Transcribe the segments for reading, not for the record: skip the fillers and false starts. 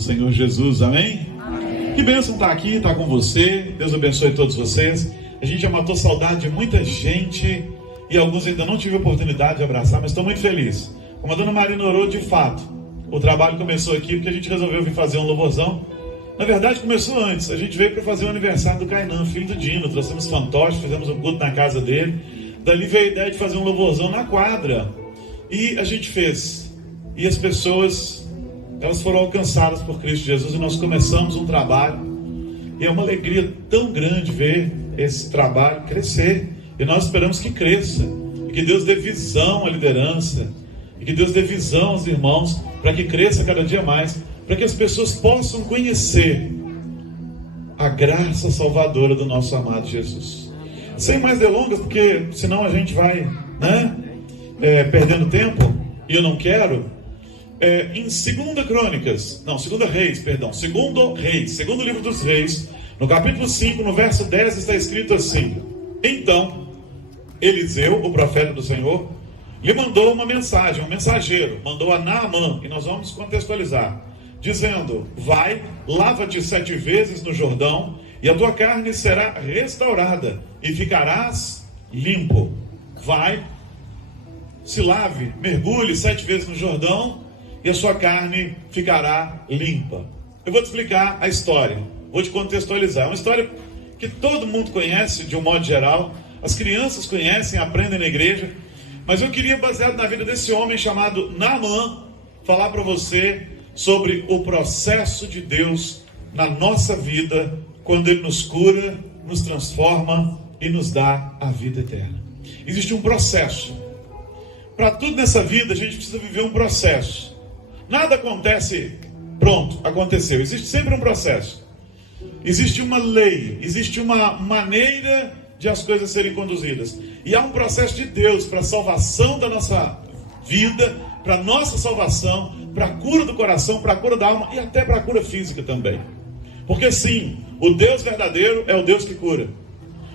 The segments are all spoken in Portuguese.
do Senhor Jesus, amém? Amém. Que bênção estar aqui, estar com você. Deus abençoe todos vocês. A gente já matou saudade de muita gente e alguns ainda não tive a oportunidade de abraçar, mas estou muito feliz. Como a dona Marina orou, de fato, o trabalho começou aqui porque a gente resolveu vir fazer um louvorzão. Na verdade começou antes, a gente veio para fazer o aniversário do Kainan, filho do Dino. Trouxemos fantoche, fizemos um culto na casa dele. Dali veio a ideia de fazer um louvorzão na quadra. E a gente fez. E as pessoas, elas foram alcançadas por Cristo Jesus e nós começamos um trabalho. E é uma alegria tão grande ver esse trabalho crescer. E nós esperamos que cresça. E que Deus dê visão à liderança. E que Deus dê visão aos irmãos para que cresça cada dia mais. Para que as pessoas possam conhecer a graça salvadora do nosso amado Jesus. Sem mais delongas, porque senão a gente vai, perdendo tempo. E eu não quero. Em 2 Reis, segundo livro dos Reis, no capítulo 5, no verso 10, está escrito assim: Então, Eliseu, o profeta do Senhor, lhe mandou uma mensagem, um mensageiro, mandou a Naamã, e nós vamos contextualizar, dizendo: Vai, lava-te 7 vezes no Jordão, e a tua carne será restaurada, e ficarás limpo. Vai, se lave, mergulhe 7 vezes no Jordão, e a sua carne ficará limpa. Eu vou te explicar a história, vou te contextualizar. É uma história que todo mundo conhece de um modo geral, as crianças conhecem, aprendem na igreja, mas eu queria, baseado na vida desse homem chamado Naamã, falar para você sobre o processo de Deus na nossa vida, quando Ele nos cura, nos transforma e nos dá a vida eterna. Existe um processo. Para tudo nessa vida a gente precisa viver um processo. Nada acontece, pronto, aconteceu. Existe sempre um processo. Existe uma lei, existe uma maneira de as coisas serem conduzidas. E há um processo de Deus para a salvação da nossa vida, para a nossa salvação, para a cura do coração, para a cura da alma e até para a cura física também. Porque sim, o Deus verdadeiro é o Deus que cura.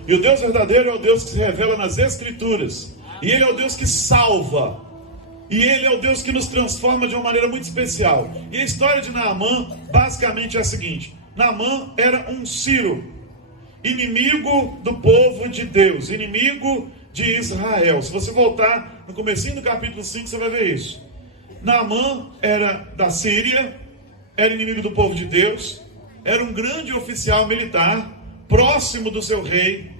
E o Deus verdadeiro é o Deus que se revela nas Escrituras. E Ele é o Deus que salva. E Ele é o Deus que nos transforma de uma maneira muito especial. E a história de Naamã basicamente é a seguinte: Naamã era um sírio, inimigo do povo de Deus, inimigo de Israel. Se você voltar no comecinho do capítulo 5, você vai ver isso. Naamã era da Síria, era inimigo do povo de Deus, era um grande oficial militar, próximo do seu rei,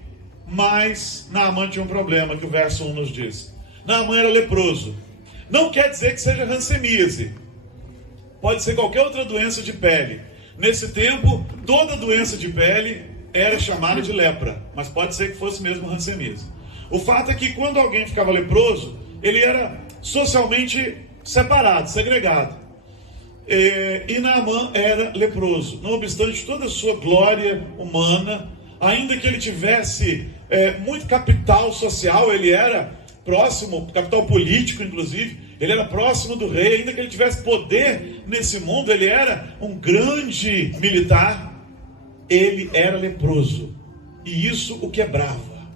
mas Naamã tinha um problema, que o verso 1 nos diz. Naamã era leproso. Não quer dizer que seja hanseníase. Pode ser qualquer outra doença de pele. Nesse tempo, toda doença de pele era chamada de lepra, mas pode ser que fosse mesmo hanseníase. O fato é que quando alguém ficava leproso, ele era socialmente separado, segregado. E Naamã era leproso. Não obstante toda a sua glória humana, ainda que ele tivesse muito capital social, ele era próximo, capital político inclusive, ele era próximo do rei, ainda que ele tivesse poder nesse mundo, ele era um grande militar, ele era leproso. E isso o quebrava.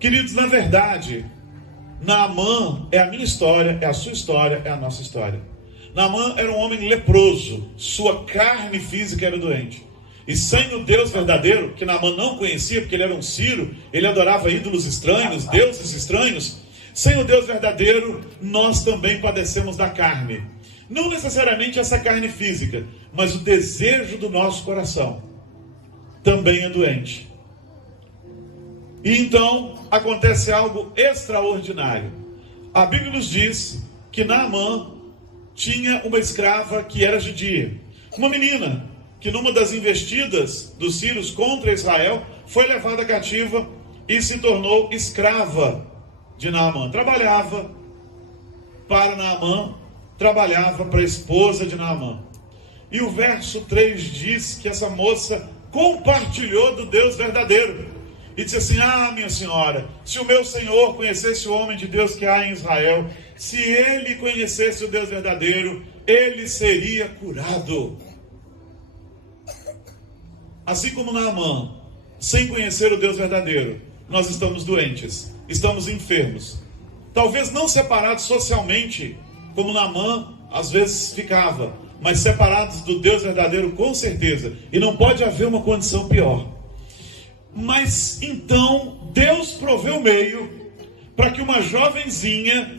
Queridos, na verdade, Naamã é a minha história, é a sua história, é a nossa história. Naamã era um homem leproso, sua carne física era doente. E sem o Deus verdadeiro, que Naamã não conhecia, porque ele era um sírio, ele adorava ídolos estranhos, deuses estranhos. Sem o Deus verdadeiro, nós também padecemos da carne. Não necessariamente essa carne física, mas o desejo do nosso coração também é doente. E então acontece algo extraordinário. A Bíblia nos diz que Naamã tinha uma escrava que era judia, uma menina que numa das investidas dos sírios contra Israel, foi levada cativa e se tornou escrava de Naamã. Trabalhava para Naamã, trabalhava para a esposa de Naamã. E o verso 3 diz que essa moça compartilhou do Deus verdadeiro. E disse assim: minha senhora, se o meu senhor conhecesse o homem de Deus que há em Israel, se ele conhecesse o Deus verdadeiro, ele seria curado. Assim como Naamã, sem conhecer o Deus verdadeiro, nós estamos doentes, estamos enfermos. Talvez não separados socialmente, como Naamã às vezes ficava, mas separados do Deus verdadeiro com certeza. E não pode haver uma condição pior. Mas então Deus proveu o meio para que uma jovenzinha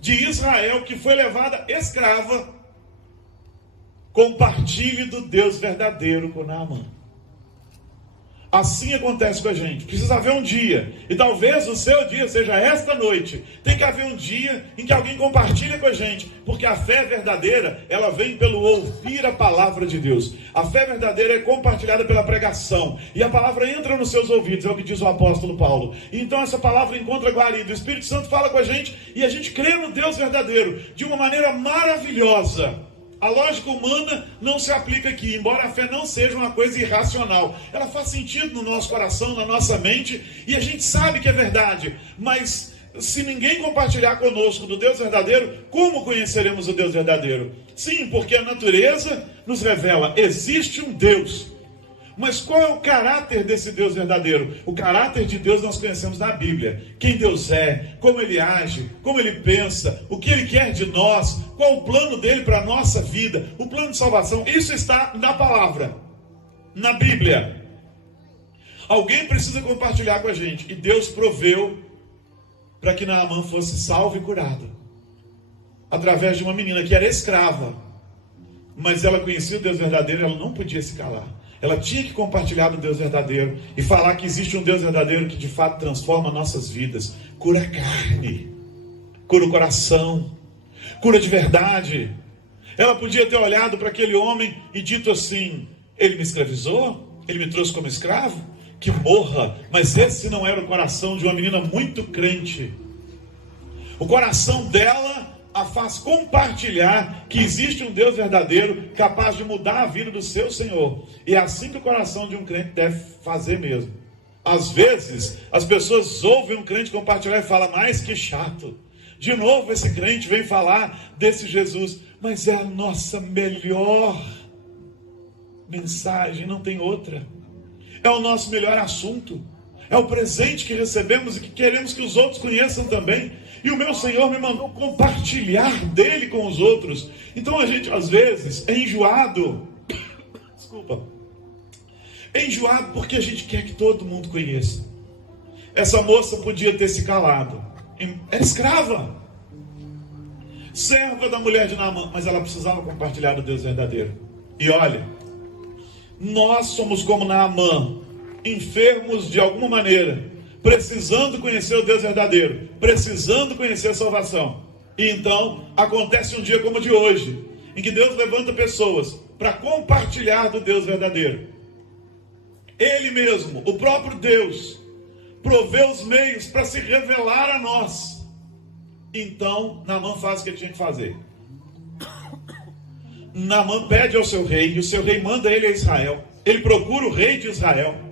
de Israel, que foi levada escrava, compartilhe do Deus verdadeiro com Naamã. Assim acontece com a gente. Precisa haver um dia, e talvez o seu dia seja esta noite. Tem que haver um dia em que alguém compartilha com a gente, porque a fé verdadeira, ela vem pelo ouvir a palavra de Deus. A fé verdadeira é compartilhada pela pregação, e a palavra entra nos seus ouvidos, é o que diz o apóstolo Paulo. E então essa palavra encontra guarida, o Espírito Santo fala com a gente, e a gente crê no Deus verdadeiro, de uma maneira maravilhosa. A lógica humana não se aplica aqui, embora a fé não seja uma coisa irracional. Ela faz sentido no nosso coração, na nossa mente, e a gente sabe que é verdade. Mas se ninguém compartilhar conosco do Deus verdadeiro, como conheceremos o Deus verdadeiro? Sim, porque a natureza nos revela, existe um Deus. Mas qual é o caráter desse Deus verdadeiro? O caráter de Deus nós conhecemos na Bíblia. Quem Deus é, como Ele age, como Ele pensa, o que Ele quer de nós, qual o plano dele para a nossa vida, o plano de salvação. Isso está na palavra, na Bíblia. Alguém precisa compartilhar com a gente. E Deus proveu para que Naamã fosse salvo e curado. Através de uma menina que era escrava. Mas ela conhecia o Deus verdadeiro e ela não podia se calar. Ela tinha que compartilhar do Deus verdadeiro e falar que existe um Deus verdadeiro que de fato transforma nossas vidas. Cura a carne, cura o coração, cura de verdade. Ela podia ter olhado para aquele homem e dito assim: ele me escravizou? Ele me trouxe como escravo? Que morra! Mas esse não era o coração de uma menina muito crente. O coração dela a faz compartilhar que existe um Deus verdadeiro capaz de mudar a vida do seu Senhor. E é assim que o coração de um crente deve fazer mesmo. Às vezes, as pessoas ouvem um crente compartilhar e falam: mas que chato. De novo esse crente vem falar desse Jesus. Mas é a nossa melhor mensagem, não tem outra. É o nosso melhor assunto. É o presente que recebemos e que queremos que os outros conheçam também. E o meu Senhor me mandou compartilhar dele com os outros. Então a gente às vezes é enjoado. Desculpa. É enjoado porque a gente quer que todo mundo conheça. Essa moça podia ter se calado. Era escrava. Serva da mulher de Naamã. Mas ela precisava compartilhar do Deus verdadeiro. E olha, nós somos como Naamã, enfermos de alguma maneira, precisando conhecer o Deus verdadeiro, precisando conhecer a salvação. E então acontece um dia como o de hoje, em que Deus levanta pessoas para compartilhar do Deus verdadeiro. Ele mesmo, o próprio Deus, proveu os meios para se revelar a nós. Então Naamã faz o que ele tinha que fazer. Naamã pede ao seu rei, e o seu rei manda ele a Israel. Ele procura o rei de Israel.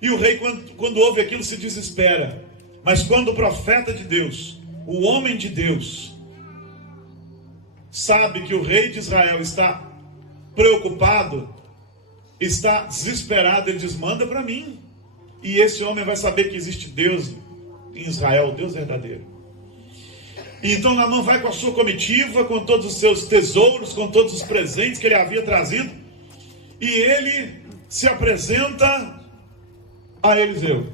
E o rei, quando ouve aquilo, se desespera. Mas quando o profeta de Deus, o homem de Deus, sabe que o rei de Israel está preocupado, está desesperado, ele diz: manda para mim. E esse homem vai saber que existe Deus em Israel, o Deus verdadeiro. E então Naamã vai com a sua comitiva, com todos os seus tesouros, com todos os presentes que ele havia trazido. E ele se apresenta a Eliseu.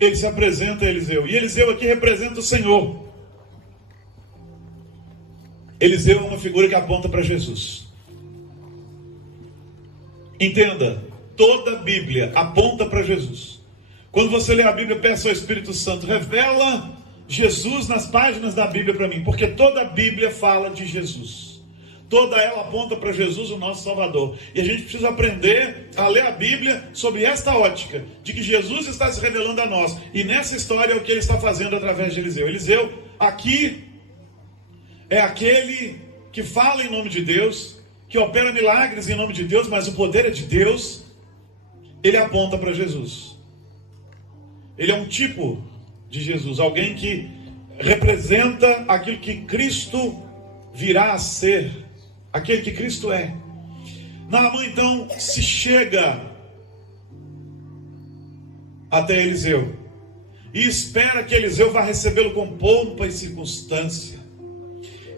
Ele se apresenta a Eliseu. E Eliseu aqui representa o Senhor. Eliseu é uma figura que aponta para Jesus. Entenda, toda a Bíblia aponta para Jesus. Quando você lê a Bíblia, peça ao Espírito Santo: revela Jesus nas páginas da Bíblia para mim. Porque toda a Bíblia fala de Jesus. Toda ela aponta para Jesus, o nosso Salvador. E a gente precisa aprender a ler a Bíblia sobre esta ótica, de que Jesus está se revelando a nós. E nessa história é o que ele está fazendo através de Eliseu. Eliseu, aqui, é aquele que fala em nome de Deus, que opera milagres em nome de Deus, mas o poder é de Deus. Ele aponta para Jesus. Ele é um tipo de Jesus, alguém que representa aquilo que Cristo virá a ser, aquele que Cristo é. Naamã então se chega até Eliseu e espera que Eliseu vá recebê-lo com pompa e circunstância.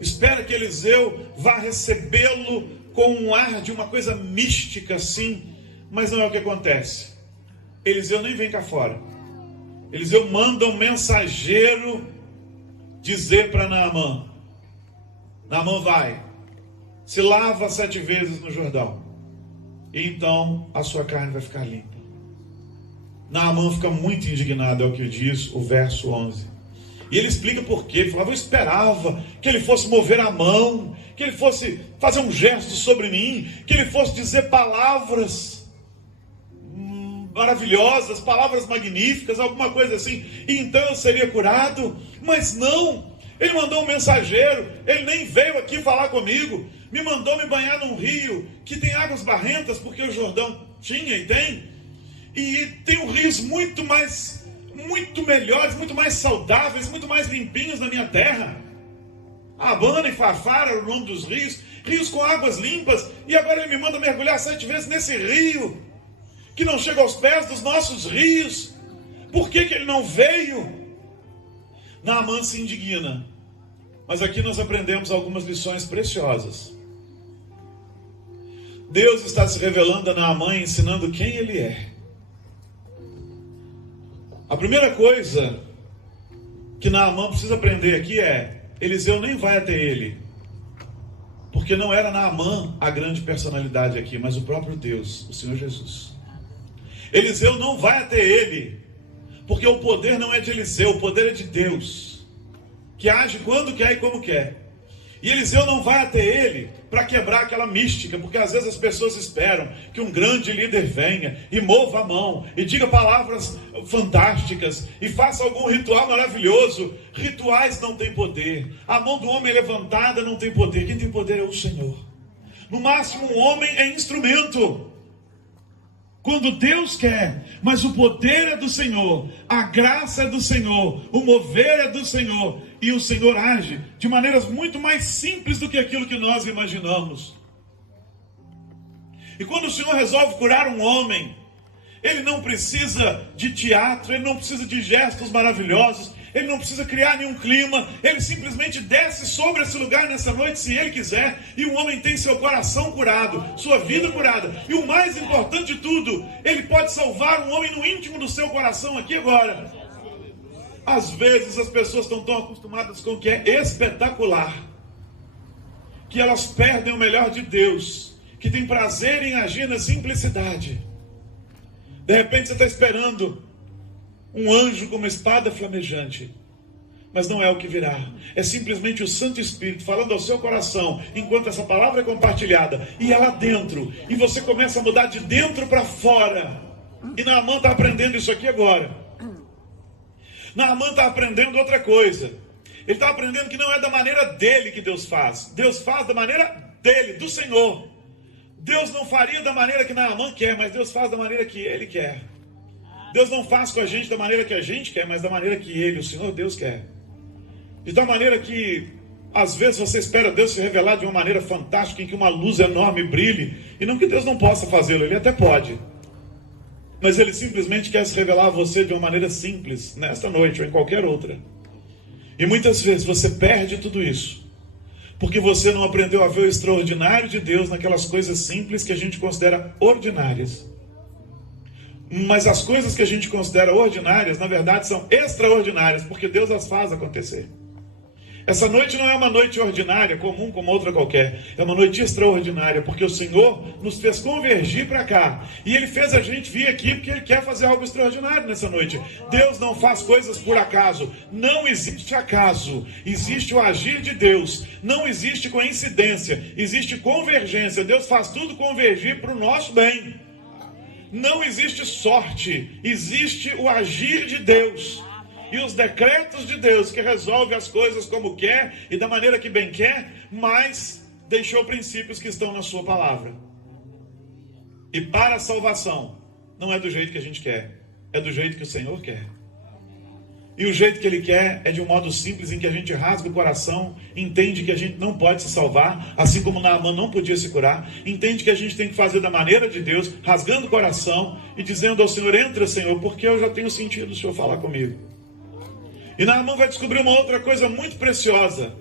Espera que Eliseu vá recebê-lo com um ar de uma coisa mística assim, mas não é o que acontece. Eliseu nem vem cá fora. Eliseu manda um mensageiro dizer para Naamã: Naamã, vai, se lava 7 vezes no Jordão, e então a sua carne vai ficar limpa. Naamã fica muito indignado, é o que diz o verso 11. E ele explica por quê. Ele falava: eu esperava que ele fosse mover a mão, que ele fosse fazer um gesto sobre mim, que ele fosse dizer palavras maravilhosas, palavras magníficas, alguma coisa assim, e então eu seria curado. Mas não, ele mandou um mensageiro, ele nem veio aqui falar comigo, me mandou me banhar num rio que tem águas barrentas, porque o Jordão tinha e tem rios muito melhores, muito mais saudáveis, muito mais limpinhos na minha terra. Abana e Farfara era o nome dos rios, rios com águas limpas, e agora ele me manda mergulhar 7 vezes nesse rio, que não chega aos pés dos nossos rios. Por que ele não veio? Naamã se indigna. Mas aqui nós aprendemos algumas lições preciosas. Deus está se revelando a Naamã, ensinando quem ele é. A primeira coisa que Naamã precisa aprender aqui é: Eliseu nem vai até ele, porque não era Naamã a grande personalidade aqui, mas o próprio Deus, o Senhor Jesus. Eliseu não vai até ele, porque o poder não é de Eliseu, o poder é de Deus, que age quando quer e como quer. E Eliseu não vai até ele para quebrar aquela mística, porque às vezes as pessoas esperam que um grande líder venha e mova a mão, e diga palavras fantásticas, e faça algum ritual maravilhoso. Rituais não têm poder, a mão do homem levantada não tem poder, quem tem poder é o Senhor. No máximo um homem é instrumento, quando Deus quer, mas o poder é do Senhor, a graça é do Senhor, o mover é do Senhor, e o Senhor age de maneiras muito mais simples do que aquilo que nós imaginamos. E quando o Senhor resolve curar um homem, ele não precisa de teatro, ele não precisa de gestos maravilhosos, ele não precisa criar nenhum clima, ele simplesmente desce sobre esse lugar nessa noite, se ele quiser, e o homem tem seu coração curado, sua vida curada, e o mais importante de tudo, ele pode salvar um homem no íntimo do seu coração aqui agora. Às vezes as pessoas estão tão acostumadas com o que é espetacular, que elas perdem o melhor de Deus, que tem prazer em agir na simplicidade. De repente você está esperando um anjo com uma espada flamejante, mas não é o que virá. É simplesmente o Santo Espírito falando ao seu coração, enquanto essa palavra é compartilhada, e é lá dentro, e você começa a mudar de dentro para fora. E Naamã está aprendendo isso aqui agora. Naamã está aprendendo outra coisa. Ele está aprendendo que não é da maneira dele que Deus faz. Deus faz da maneira dele, do Senhor. Deus não faria da maneira que Naamã quer, mas Deus faz da maneira que ele quer. Deus não faz com a gente da maneira que a gente quer, mas da maneira que ele, o Senhor Deus, quer. De tal maneira que às vezes você espera Deus se revelar de uma maneira fantástica, em que uma luz enorme brilhe, e não que Deus não possa fazê-lo, ele até pode, mas ele simplesmente quer se revelar a você de uma maneira simples, nesta noite ou em qualquer outra. E muitas vezes você perde tudo isso, porque você não aprendeu a ver o extraordinário de Deus naquelas coisas simples que a gente considera ordinárias. Mas as coisas que a gente considera ordinárias, na verdade, são extraordinárias, porque Deus as faz acontecer. Essa noite não é uma noite ordinária, comum como outra qualquer. É uma noite extraordinária, porque o Senhor nos fez convergir para cá. E Ele fez a gente vir aqui porque Ele quer fazer algo extraordinário nessa noite. Deus não faz coisas por acaso. Não existe acaso. Existe o agir de Deus. Não existe coincidência. Existe convergência. Deus faz tudo convergir para o nosso bem. Não existe sorte. Existe o agir de Deus. E os decretos de Deus, que resolve as coisas como quer e da maneira que bem quer, mas deixou princípios que estão na sua palavra. E para a salvação, não é do jeito que a gente quer, é do jeito que o Senhor quer. E o jeito que Ele quer é de um modo simples, em que a gente rasga o coração, entende que a gente não pode se salvar, assim como Naamã não podia se curar, entende que a gente tem que fazer da maneira de Deus, rasgando o coração e dizendo ao Senhor: entra, Senhor, porque eu já tenho sentido o Senhor falar comigo. E Naamã vai descobrir uma outra coisa muito preciosa.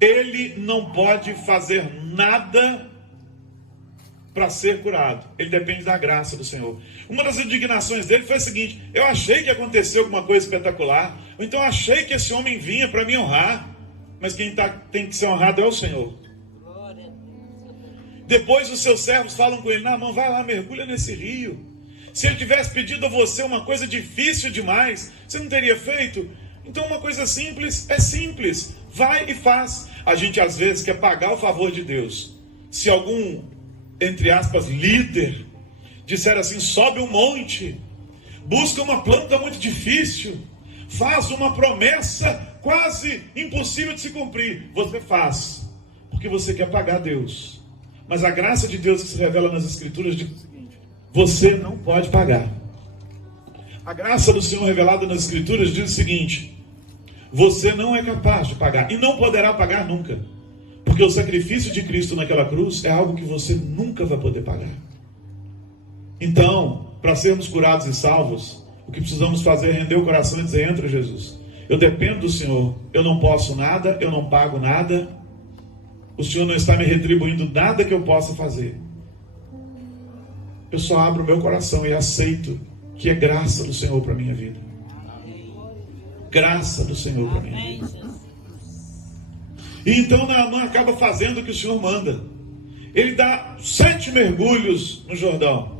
Ele não pode fazer nada para ser curado. Ele depende da graça do Senhor. Uma das indignações dele foi a seguinte: eu achei que aconteceu alguma coisa espetacular, ou então achei que esse homem vinha para me honrar, mas quem tem que ser honrado é o Senhor. Depois os seus servos falam com ele: Naamã, vai lá, mergulha nesse rio. Se ele tivesse pedido a você uma coisa difícil demais, você não teria feito? Então uma coisa simples é simples, vai e faz. A gente às vezes quer pagar o favor de Deus. Se algum, entre aspas, líder disser assim: sobe um monte, busca uma planta muito difícil, faz uma promessa quase impossível de se cumprir, você faz, porque você quer pagar Deus. Mas a graça de Deus que se revela nas Escrituras diz o seguinte: você não pode pagar. A graça do Senhor revelada nas Escrituras diz o seguinte: você não é capaz de pagar, e não poderá pagar nunca, porque o sacrifício de Cristo naquela cruz é algo que você nunca vai poder pagar. Então, para sermos curados e salvos, o que precisamos fazer é render o coração e dizer: entra, Jesus, eu dependo do Senhor, eu não posso nada, eu não pago nada, o Senhor não está me retribuindo nada que eu possa fazer. Eu só abro o meu coração e aceito que é graça do Senhor para a minha vida. Graça do Senhor para a minha vida. E então Naamã acaba fazendo o que o Senhor manda. Ele dá 7 mergulhos no Jordão.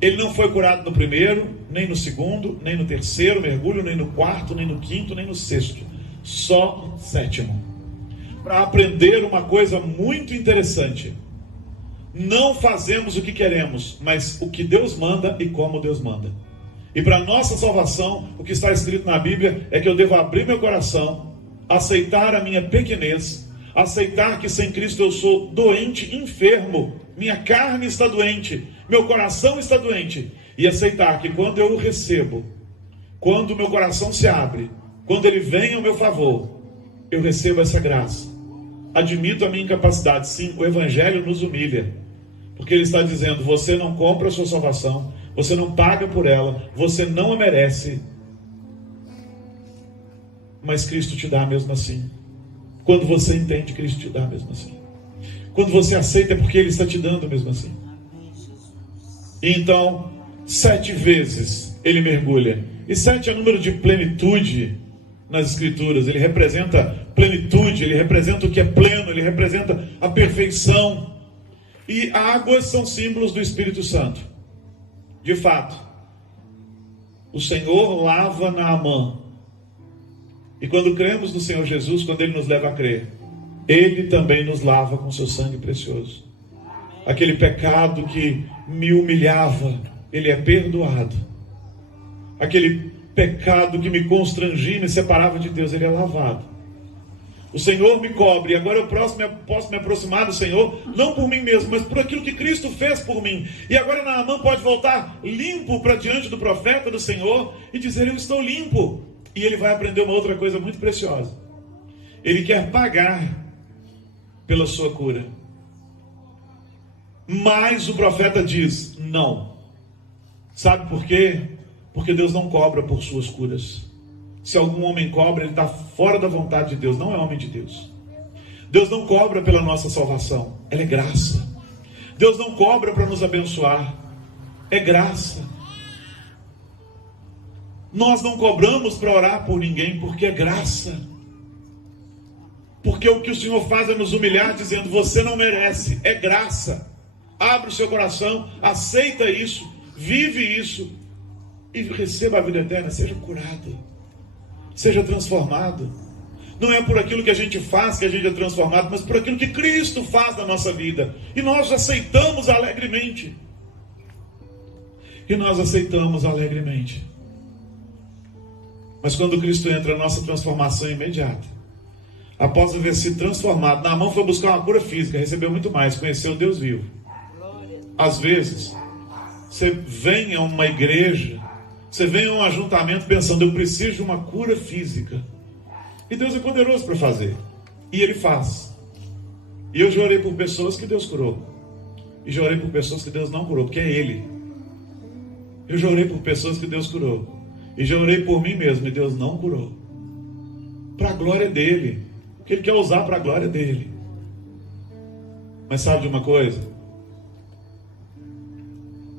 Ele não foi curado no primeiro, nem no segundo, nem no terceiro mergulho, nem no quarto, nem no quinto, nem no sexto. Só no 7º. Para aprender uma coisa muito interessante: não fazemos o que queremos, mas o que Deus manda e como Deus manda. E para nossa salvação, o que está escrito na Bíblia é que eu devo abrir meu coração, aceitar a minha pequenez, aceitar que sem Cristo eu sou doente, enfermo, minha carne está doente, meu coração está doente, e aceitar que quando eu o recebo, quando meu coração se abre, quando ele vem ao meu favor, eu recebo essa graça. Admito a minha incapacidade. Sim, o Evangelho nos humilha, porque ele está dizendo: você não compra a sua salvação, você não paga por ela, você não a merece, mas Cristo te dá mesmo assim. Quando você entende, Cristo te dá mesmo assim. Quando você aceita, é porque Ele está te dando mesmo assim. E então, 7 vezes ele mergulha. E 7 é número de plenitude nas Escrituras. Ele representa plenitude, ele representa o que é pleno, ele representa a perfeição. E águas são símbolos do Espírito Santo. De fato, o Senhor lava Naamã. E quando cremos no Senhor Jesus, quando Ele nos leva a crer, Ele também nos lava com seu sangue precioso. Aquele pecado que me humilhava, Ele é perdoado. Aquele pecado que me constrangia e me separava de Deus, Ele é lavado. O Senhor me cobre, e agora eu posso me aproximar do Senhor, não por mim mesmo, mas por aquilo que Cristo fez por mim. E agora Naamã pode voltar limpo para diante do profeta do Senhor e dizer: eu estou limpo. E ele vai aprender uma outra coisa muito preciosa. Ele quer pagar pela sua cura. Mas o profeta diz: não. Sabe por quê? Porque Deus não cobra por suas curas. Se algum homem cobra, ele está fora da vontade de Deus, não é homem de Deus. Deus não cobra pela nossa salvação, ela é graça. Deus não cobra para nos abençoar, é graça. Nós não cobramos para orar por ninguém, porque é graça. Porque o que o Senhor faz é nos humilhar, dizendo: você não merece, é graça. Abre o seu coração, aceita isso, vive isso e receba a vida eterna. Seja curado, seja transformado. Não é por aquilo que a gente faz que a gente é transformado, mas por aquilo que Cristo faz na nossa vida. E nós aceitamos alegremente. E nós aceitamos alegremente. Mas quando Cristo entra, a nossa transformação é imediata. Após haver sido transformado, Naamã foi buscar uma cura física, recebeu muito mais, conheceu Deus vivo. Às vezes, você vem a uma igreja, você vem a um ajuntamento pensando: eu preciso de uma cura física. E Deus é poderoso para fazer. E Ele faz. E eu já orei por pessoas que Deus curou. E já orei por pessoas que Deus não curou, porque é Ele. Eu já orei por pessoas que Deus curou. E já orei por mim mesmo, e Deus não curou. Para a glória dele. Porque Ele quer usar para a glória dele. Mas sabe de uma coisa?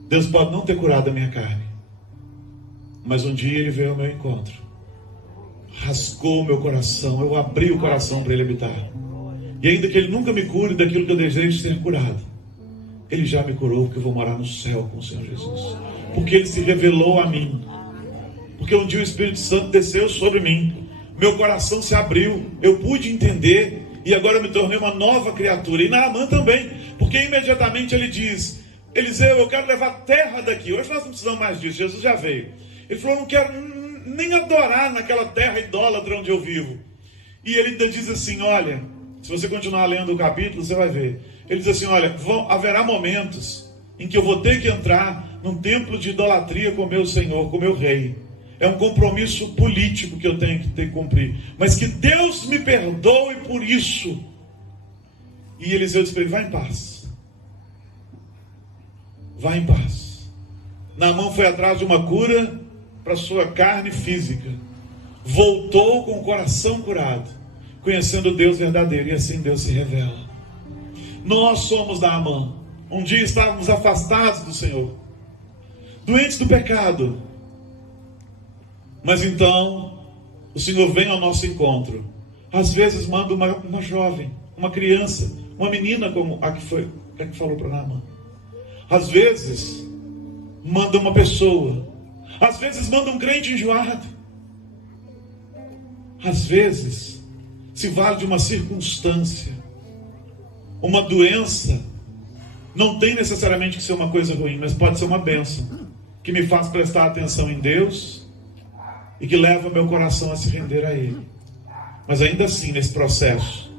Deus pode não ter curado a minha carne, mas um dia Ele veio ao meu encontro, rasgou o meu coração, eu abri o coração para Ele habitar. E ainda que Ele nunca me cure daquilo que eu desejo ser curado, Ele já me curou, porque eu vou morar no céu com o Senhor Jesus. Porque Ele se revelou a mim. Porque um dia o Espírito Santo desceu sobre mim, meu coração se abriu, eu pude entender, e agora eu me tornei uma nova criatura. E Naamã também, porque imediatamente ele diz: Eliseu, eu quero levar terra daqui. Hoje nós não precisamos mais disso, Jesus já veio. Ele falou: eu não quero nem adorar naquela terra idólatra onde eu vivo. E ele ainda diz assim, olha, se você continuar lendo o capítulo, você vai ver. Ele diz assim, olha, haverá momentos em que eu vou ter que entrar num templo de idolatria com meu Senhor, com meu Rei. É um compromisso político que eu tenho que ter que cumprir. Mas que Deus me perdoe por isso. E Eliseu disse para ele: vai em paz. Vai em paz. Naamã foi atrás de uma cura para sua carne física. Voltou com o coração curado, conhecendo o Deus verdadeiro. E assim Deus se revela. Nós somos Naamã. Um dia estávamos afastados do Senhor, doentes do pecado. Mas então o Senhor vem ao nosso encontro. Às vezes manda uma jovem, uma criança, uma menina, como a que falou para Naamã. Às vezes manda uma pessoa. Às vezes manda um crente enjoado. Às vezes se vale de uma circunstância. Uma doença não tem necessariamente que ser uma coisa ruim, mas pode ser uma bênção, que me faz prestar atenção em Deus e que leva meu coração a se render a Ele. Mas ainda assim, nesse processo,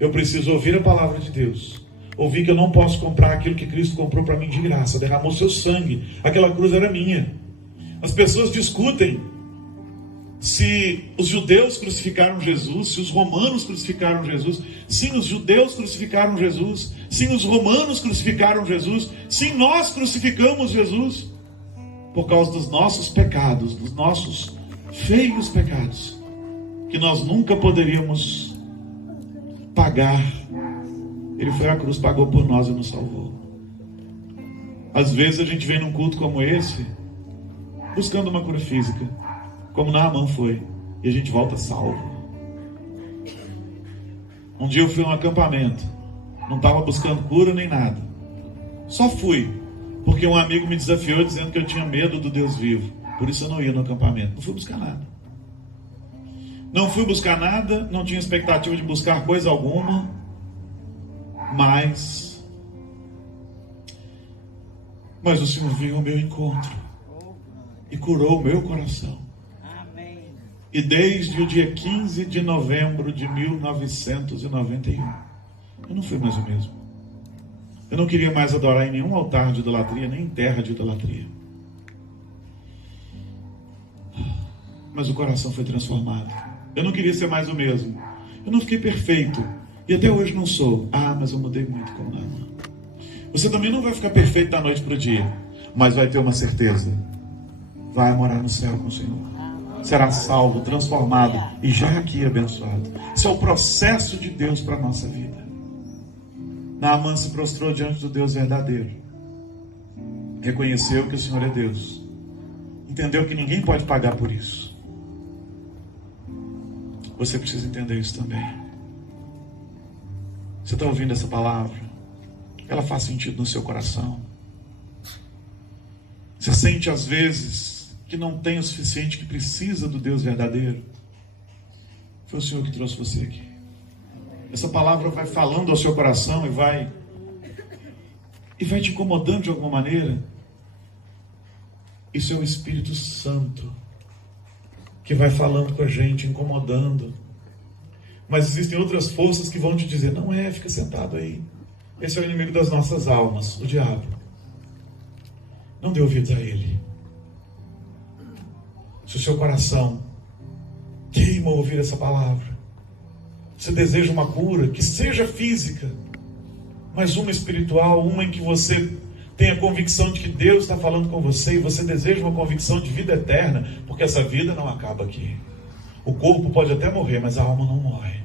eu preciso ouvir a palavra de Deus. Ouvir que eu não posso comprar aquilo que Cristo comprou para mim de graça. Derramou seu sangue. Aquela cruz era minha. As pessoas discutem se os judeus crucificaram Jesus, se os romanos crucificaram Jesus. Sim, os judeus crucificaram Jesus. Sim, os romanos crucificaram Jesus. Sim, nós crucificamos Jesus por causa dos nossos pecados, dos nossos feios pecados, que nós nunca poderíamos pagar. Ele foi à cruz, pagou por nós e nos salvou. Às vezes a gente vem num culto como esse, buscando uma cura física, como Naamã foi, e a gente volta salvo. Um dia eu fui a um acampamento, não estava buscando cura nem nada, só fui porque um amigo me desafiou dizendo que eu tinha medo do Deus vivo. Por isso eu não ia no acampamento. Não fui buscar nada. Não fui buscar nada, não tinha expectativa de buscar coisa alguma, mas o Senhor veio ao meu encontro e curou o meu coração. E desde o dia 15 de novembro de 1991, eu não fui mais o mesmo. Eu não queria mais adorar em nenhum altar de idolatria, nem em terra de idolatria. Mas o coração foi transformado. Eu não queria ser mais o mesmo. Eu não fiquei perfeito. E até hoje não sou. Mas eu mudei muito como Naamã. Você também não vai ficar perfeito da noite para o dia, mas vai ter uma certeza. Vai morar no céu com o Senhor. Será salvo, transformado e já aqui abençoado. Esse é o processo de Deus para a nossa vida. Naamã se prostrou diante do Deus verdadeiro. Reconheceu que o Senhor é Deus. Entendeu que ninguém pode pagar por isso. Você precisa entender isso também. Você está ouvindo essa palavra? Ela faz sentido no seu coração. Você sente às vezes que não tem o suficiente, que precisa do Deus verdadeiro? Foi o Senhor que trouxe você aqui. Essa palavra vai falando ao seu coração e vai te incomodando de alguma maneira. Isso é o Espírito Santo que vai falando com a gente, incomodando. Mas existem outras forças que vão te dizer: não fica sentado aí. Esse é o inimigo das nossas almas, o diabo. Não dê ouvidos a ele. Se o seu coração queima ouvir essa palavra, você deseja uma cura, que seja física, mas uma espiritual, uma em que você Tenha convicção de que Deus está falando com você e você deseja uma convicção de vida eterna, porque essa vida não acaba aqui. O corpo pode até morrer, mas a alma não morre.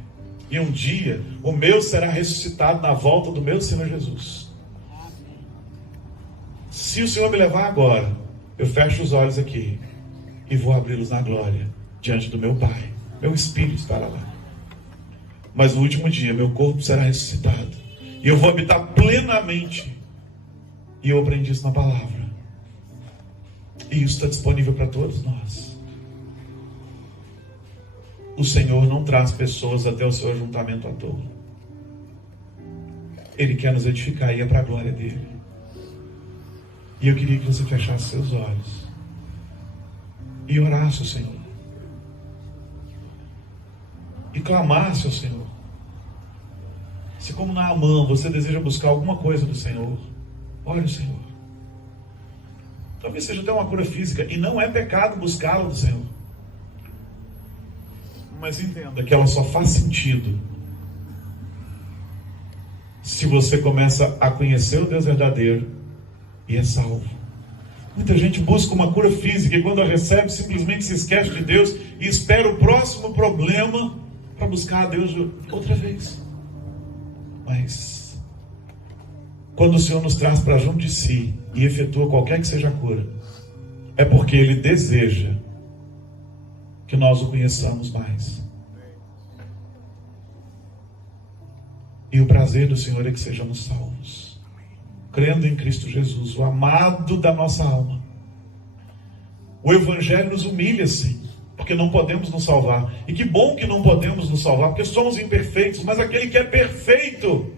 E um dia o meu será ressuscitado na volta do meu Senhor Jesus. Se o Senhor me levar agora, eu fecho os olhos aqui e vou abri-los na glória diante do meu Pai. Meu espírito estará lá. Mas no último dia meu corpo será ressuscitado e eu vou habitar plenamente. E eu aprendi isso na palavra. E isso está disponível para todos nós. O Senhor não traz pessoas até o seu ajuntamento à toa. Ele quer nos edificar e é para a glória dele. E eu queria que você fechasse seus olhos e orasse ao Senhor. E clamasse ao Senhor. Se como Naamã você deseja buscar alguma coisa do Senhor, ore ao Senhor. Talvez seja até uma cura física, e não é pecado buscá-la do Senhor. Mas entenda que ela só faz sentido se você começa a conhecer o Deus verdadeiro e é salvo. Muita gente busca uma cura física e quando a recebe simplesmente se esquece de Deus e espera o próximo problema para buscar a Deus outra vez. Mas quando o Senhor nos traz para junto de si e efetua qualquer que seja a cura, é porque Ele deseja que nós o conheçamos mais. E o prazer do Senhor é que sejamos salvos, crendo em Cristo Jesus, o amado da nossa alma. O Evangelho nos humilha, sim, porque não podemos nos salvar. E que bom que não podemos nos salvar, porque somos imperfeitos, mas aquele que é perfeito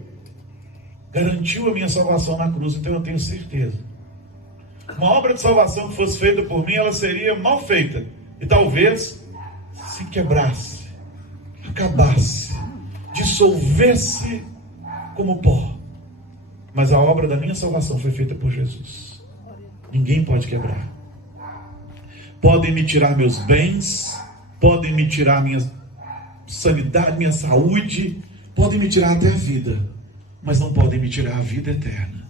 garantiu a minha salvação na cruz, então eu tenho certeza. Uma obra de salvação que fosse feita por mim, ela seria mal feita. E talvez se quebrasse, acabasse, dissolvesse como pó. Mas a obra da minha salvação foi feita por Jesus. Ninguém pode quebrar. Podem me tirar meus bens, podem me tirar minha sanidade, minha saúde, podem me tirar até a vida, mas não podem me tirar a vida eterna.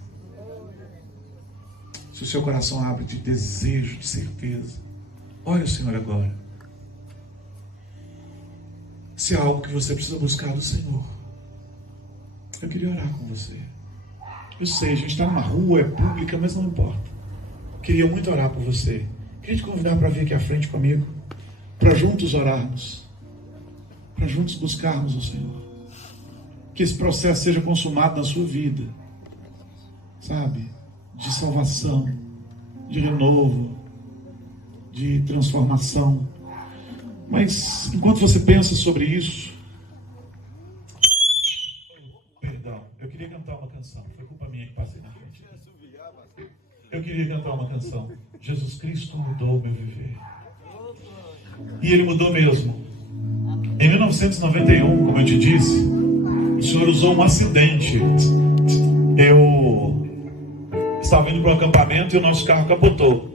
Se o seu coração abre de desejo, de certeza, olha o Senhor agora. Se é algo que você precisa buscar do Senhor, eu queria orar com você. Eu sei, a gente está numa rua, é pública, mas não importa. Queria muito orar por você. Queria te convidar para vir aqui à frente comigo, para juntos orarmos, para juntos buscarmos o Senhor. Que esse processo seja consumado na sua vida, sabe? De salvação, de renovo, de transformação. Mas enquanto você pensa sobre isso, perdão, eu queria cantar uma canção. Foi culpa minha que passei na frente. Eu queria cantar uma canção. Jesus Cristo mudou o meu viver. E Ele mudou mesmo. Em 1991, como eu te disse, o Senhor usou um acidente. Eu estava indo para um acampamento e o nosso carro capotou.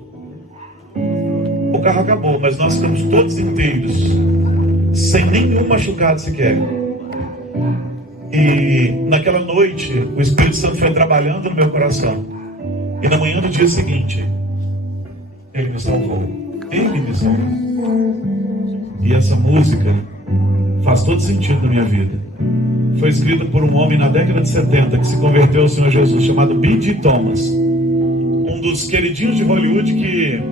O carro acabou, mas nós ficamos todos inteiros, sem nenhum machucado sequer. E naquela noite, o Espírito Santo foi trabalhando no meu coração. E na manhã do dia seguinte, Ele me salvou. Ele me salvou. E essa música faz todo sentido na minha vida. Foi escrita por um homem na década de 70 que se converteu ao Senhor Jesus, chamado B.D. Thomas. Um dos queridinhos de Hollywood que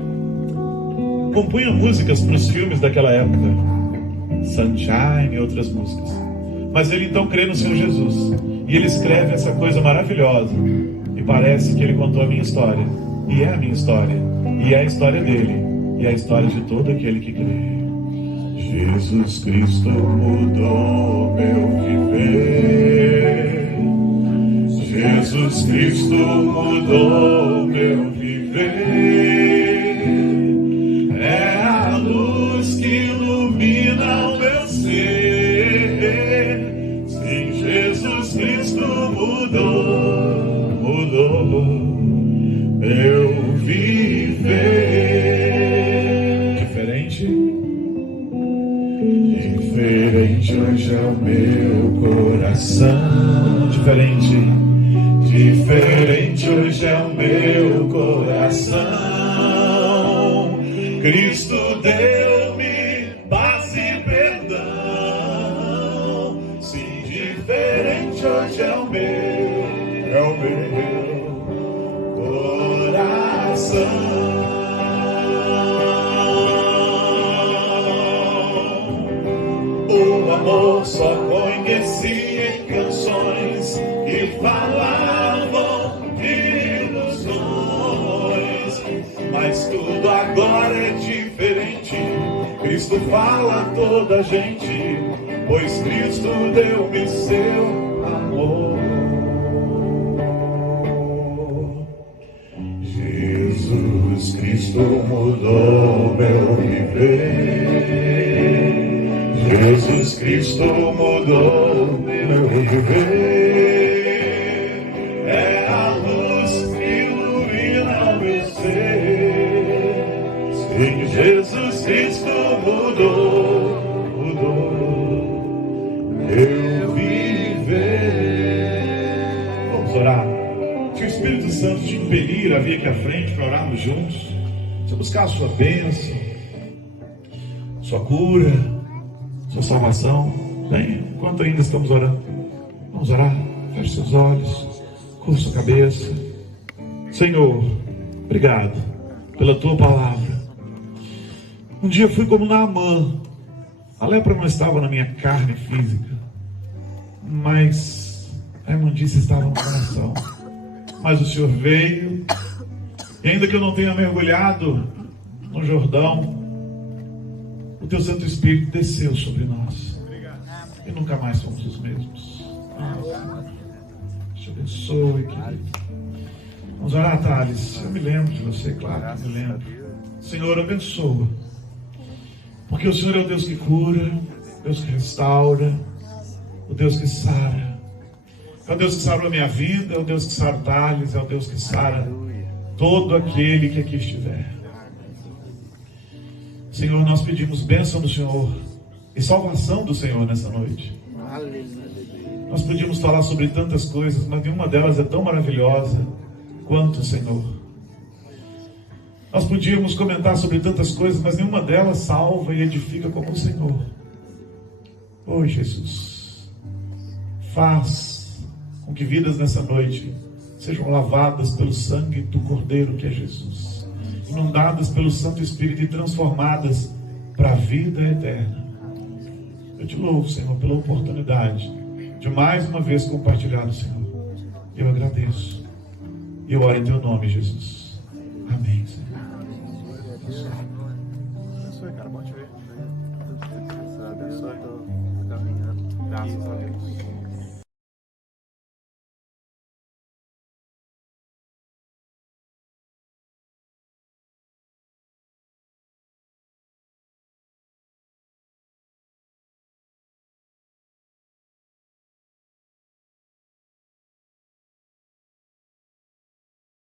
compunha músicas para os filmes daquela época. Sunshine e outras músicas. Mas ele então crê no Senhor Jesus. E ele escreve essa coisa maravilhosa. E parece que ele contou a minha história. E é a minha história. E é a história dele. E é a história de todo aquele que crê. Jesus Cristo mudou meu viver. Jesus Cristo mudou meu viver. É a luz que ilumina o meu ser. Sim, Jesus Cristo mudou meu viver. Diferente hoje é o meu coração. Diferente hoje é o meu coração. Cristo deu-me paz e perdão. Se diferente hoje é o meu coração. O amor só conheci em canções que falavam de ilusões, mas tudo agora é diferente. Cristo fala a toda a gente, pois Cristo deu-me seu amor. Jesus Cristo mudou meu viver. Jesus Cristo mudou meu viver. É a luz que ilumina o meu ser. Sim, Jesus Cristo mudou meu viver. Vamos orar. Se o Espírito Santo te impelir a vir aqui à frente para orarmos juntos, você buscar a sua bênção, sua cura, sua salvação, venha, enquanto ainda estamos orando. Vamos orar, feche seus olhos, curva sua cabeça. Senhor, obrigado pela tua palavra. Um dia fui como Naamã. A lepra não estava na minha carne física, mas a imundícia estava no coração. Mas o Senhor veio, e ainda que eu não tenha mergulhado no Jordão, o teu Santo Espírito desceu sobre nós. E nunca mais somos os mesmos. Te abençoe, querido. Vamos orar, Thales. Eu me lembro de você, claro que me lembro. Senhor, abençoa. Porque o Senhor é o Deus que cura, o Deus que restaura, o Deus que sara. É o Deus que sarou a minha vida, é o Deus que sara o Thales, é o Deus que sara todo aquele que aqui estiver. Senhor, nós pedimos bênção do Senhor e salvação do Senhor nessa noite. Nós podíamos falar sobre tantas coisas, mas nenhuma delas é tão maravilhosa quanto o Senhor. Nós podíamos comentar sobre tantas coisas, mas nenhuma delas salva e edifica como o Senhor. Oh, Jesus, faz com que vidas nessa noite sejam lavadas pelo sangue do Cordeiro que é Jesus, inundadas pelo Santo Espírito e transformadas para a vida eterna. Eu te louvo, Senhor, pela oportunidade de mais uma vez compartilhar o Senhor. Eu agradeço e eu oro em teu nome, Jesus. Amém, Senhor. Abençoe, cara, pode ver. Abençoe, tô caminhando. Graças a Deus.